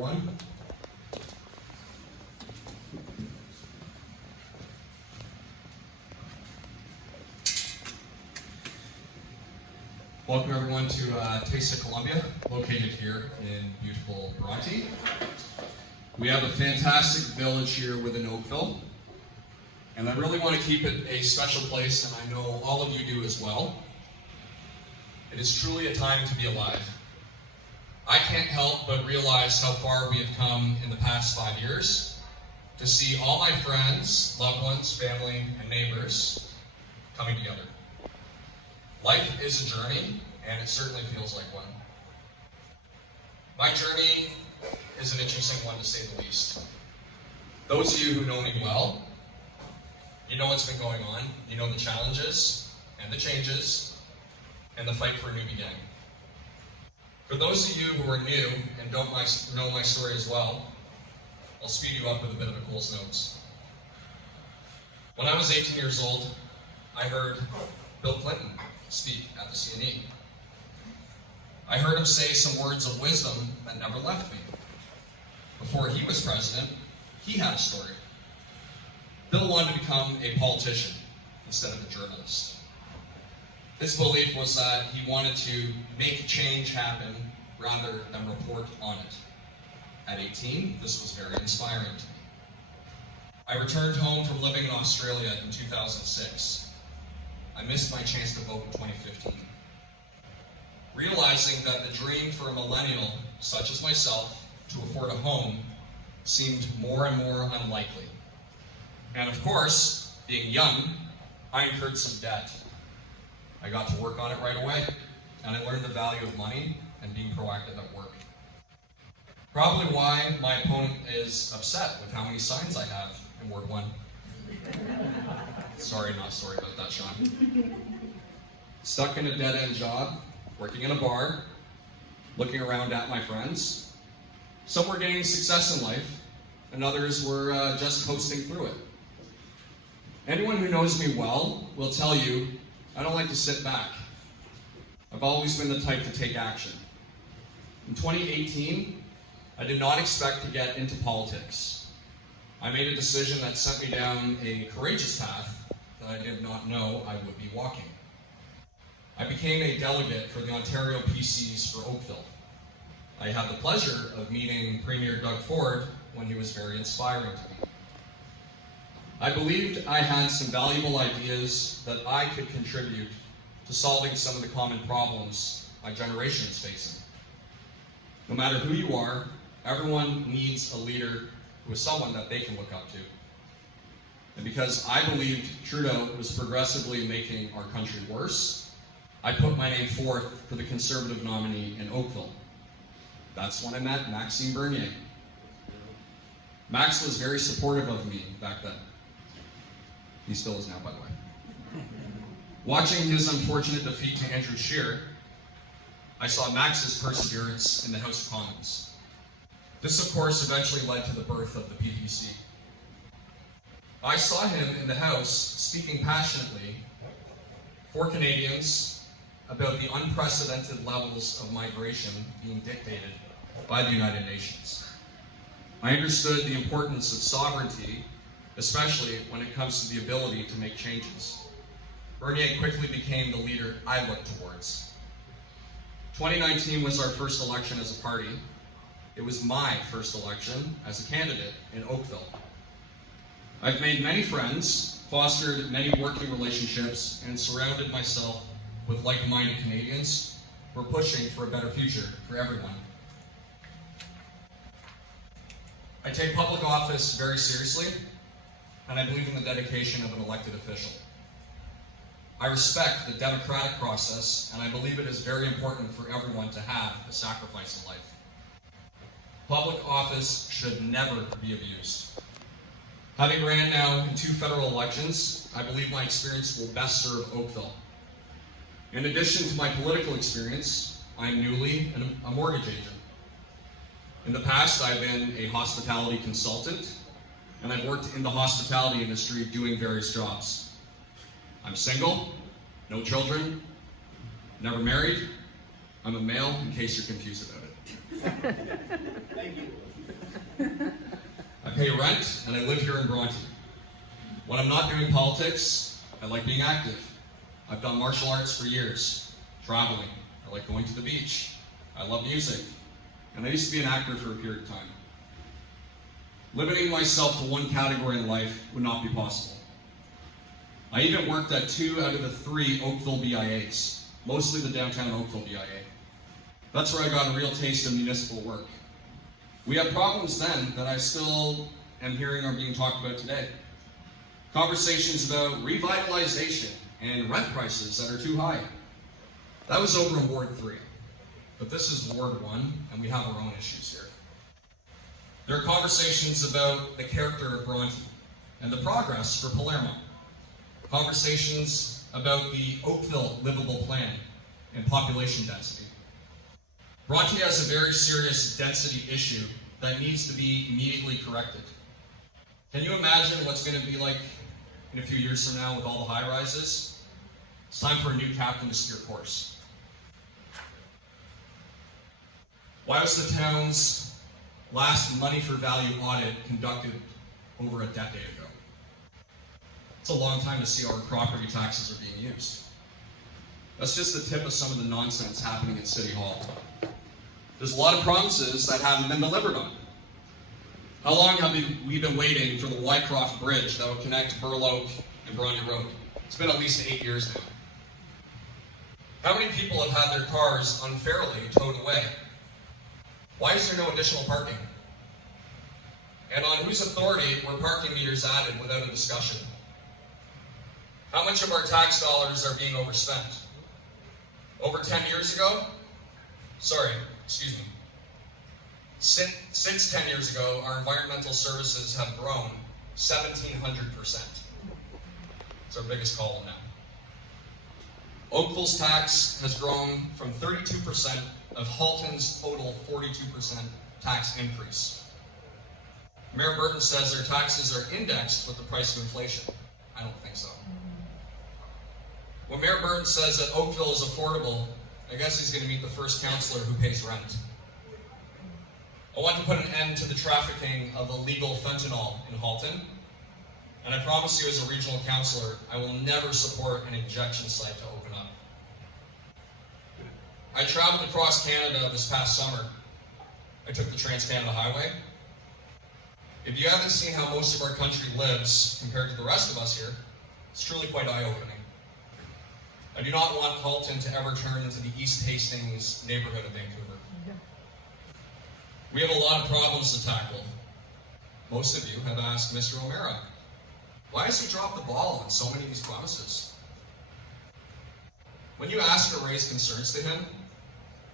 everyone. Welcome everyone to Taste of Columbia, located here in beautiful Bronte. We have a fantastic village here within Oakville, and I really want to keep it a special place, and I know all of you do as well. It is truly a time to be alive. I can't help but realize how far we have come in the past 5 years, to see all my friends, loved ones, family, and neighbors coming together. Life is a journey, and it certainly feels like one. My journey is an interesting one, to say the least. Those of you who know me well, you know what's been going on. You know the challenges and the changes and the fight for a new beginning. For those of you who are new and don't know my story as well, I'll speed you up with a bit of a Coles Notes. When I was 18 years old, I heard Bill Clinton speak at the CNE. I heard him say some words of wisdom that never left me. Before he was president, he had a story. Bill wanted to become a politician instead of a journalist. His belief was that he wanted to make change happen rather than report on it. At 18, this was very inspiring to me. I returned home from living in Australia in 2006. I missed my chance to vote in 2015. Realizing that the dream for a millennial such as myself to afford a home seemed more and more unlikely. And of course, being young, I incurred some debt. I got to work on it right away, and I learned the value of money and being proactive at work. Probably why my opponent is upset with how many signs I have in Ward 1. Sorry, not sorry about that, Sean. Stuck in a dead-end job, working in a bar, looking around at my friends. Some were gaining success in life, and others were just coasting through it. Anyone who knows me well will tell you I don't like to sit back. I've always been the type to take action. In 2018, I did not expect to get into politics. I made a decision that sent me down a courageous path that I did not know I would be walking. I became a delegate for the Ontario PCs for Oakville. I had the pleasure of meeting Premier Doug Ford when he was very inspiring to me. I believed I had some valuable ideas that I could contribute to solving some of the common problems my generation is facing. No matter who you are, everyone needs a leader who is someone that they can look up to. And because I believed Trudeau was progressively making our country worse, I put my name forth for the Conservative nominee in Oakville. That's when I met Maxime Bernier. Max was very supportive of me back then. He still is now, by the way. Watching his unfortunate defeat to Andrew Scheer, I saw Max's perseverance in the House of Commons. This, of course, eventually led to the birth of the PPC. I saw him in the House speaking passionately for Canadians about the unprecedented levels of migration being dictated by the United Nations. I understood the importance of sovereignty, especially when it comes to the ability to make changes. Bernier quickly became the leader I looked towards. 2019 was our first election as a party. It was my first election as a candidate in Oakville. I've made many friends, fostered many working relationships, and surrounded myself with like-minded Canadians who are pushing for a better future for everyone. I take public office very seriously, and I believe in the dedication of an elected official. I respect the democratic process, and I believe it is very important for everyone to have a sacrifice in life. Public office should never be abused. Having ran now in 2 federal elections, I believe my experience will best serve Oakville. In addition to my political experience, I am newly a mortgage agent. In the past, I've been a hospitality consultant, and I've worked in the hospitality industry doing various jobs. I'm single, no children, never married. I'm a male, in case you're confused about it. Thank you. pay rent, and I live here in Bronte. When I'm not doing politics, I like being active. I've done martial arts for years, traveling. I like going to the beach. I love music. And I used to be an actor for a period of time. Limiting myself to one category in life would not be possible. I even worked at 2 out of the 3 Oakville BIAs, mostly the downtown Oakville BIA. That's where I got a real taste of municipal work. We had problems then that I still am hearing are being talked about today. Conversations about revitalization and rent prices that are too high. That was over in Ward 3. But this is Ward 1, and we have our own issues here. There are conversations about the character of Bronte and the progress for Palermo. Conversations about the Oakville livable plan and population density. Bronte has a very serious density issue that needs to be immediately corrected. Can you imagine what's going to be like in a few years from now with all the high-rises? It's time for a new captain to steer course. Why was the town's last money for value audit conducted over a decade ago? It's a long time to see how our property taxes are being used. That's just the tip of some of the nonsense happening at City Hall. There's a lot of promises that haven't been delivered on. How long have we been waiting for the Wycroft Bridge that would connect Burloak and Bronte Road? It's been at least 8 years now. How many people have had their cars unfairly towed away? Why is there no additional parking? And on whose authority were parking meters added without a discussion? How much of our tax dollars are being overspent? Over 10 years ago? Since 10 years ago, our environmental services have grown 1,700%. It's our biggest column now. Oakville's tax has grown from 32% of Halton's total 42% tax increase. Mayor Burton says their taxes are indexed with the price of inflation. I don't think so. When Mayor Burton says that Oakville is affordable, I guess he's going to meet the first councillor who pays rent. I want to put an end to the trafficking of illegal fentanyl in Halton, and I promise you as a regional councillor, I will never support an injection site to open up. I traveled across Canada this past summer. I took the Trans-Canada Highway. If you haven't seen how most of our country lives compared to the rest of us here, it's truly quite eye-opening. I do not want Halton to ever turn into the East Hastings neighborhood of Vancouver. We have a lot of problems to tackle. Most of you have asked Mr. O'Mara, why has he dropped the ball on so many of these promises? When you ask or raise concerns to him,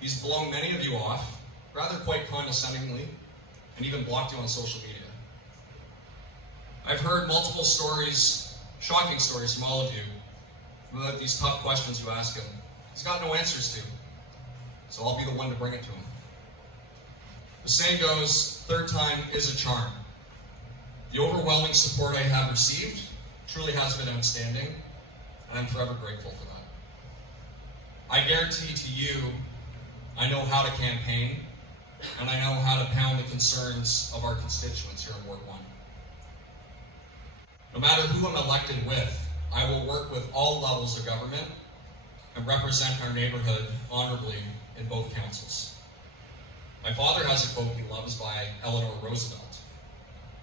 he's blown many of you off, rather quite condescendingly, and even blocked you on social media. I've heard multiple stories, shocking stories from all of you, about these tough questions you ask him. He's got no answers to, so I'll be the one to bring it to him. The saying goes, third time is a charm. The overwhelming support I have received truly has been outstanding, and I'm forever grateful for that. I guarantee to you, I know how to campaign, and I know how to pound the concerns of our constituents here in Ward 1. No matter who I'm elected with, I will work with all levels of government and represent our neighborhood honorably in both councils. My father has a quote he loves by Eleanor Roosevelt.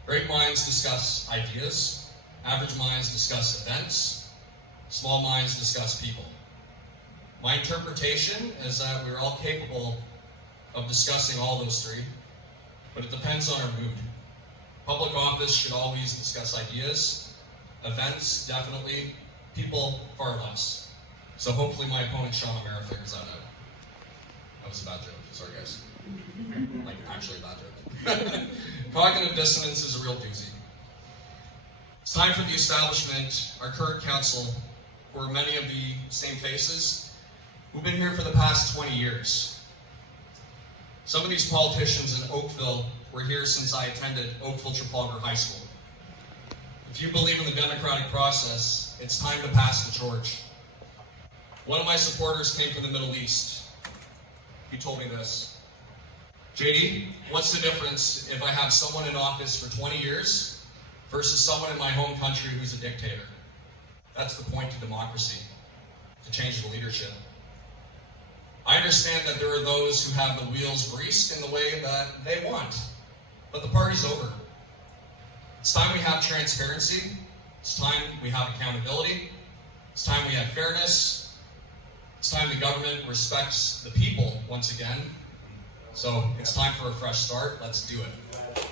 Great minds discuss ideas, average minds discuss events, small minds discuss people. My interpretation is that we're all capable of discussing all those three, but it depends on our mood. Public office should always discuss ideas, events, definitely, people, far less. So hopefully my opponent, Sean O'Mara, figures that out. That was a bad joke, sorry guys. Like, actually a bad joke. Cognitive dissonance is a real doozy. It's time for the establishment, our current council, who are many of the same faces, who've been here for the past 20 years. Some of these politicians in Oakville were here since I attended Oakville Trafalgar High School. If you believe in the democratic process, it's time to pass the torch. One of my supporters came from the Middle East. He told me this. JD, what's the difference if I have someone in office for 20 years versus someone in my home country who's a dictator? That's the point to democracy, to change the leadership. I understand that there are those who have the wheels greased in the way that they want, but the party's over. It's time we have transparency. It's time we have accountability. It's time we have fairness. It's time the government respects the people once again. So it's time for a fresh start. Let's do it.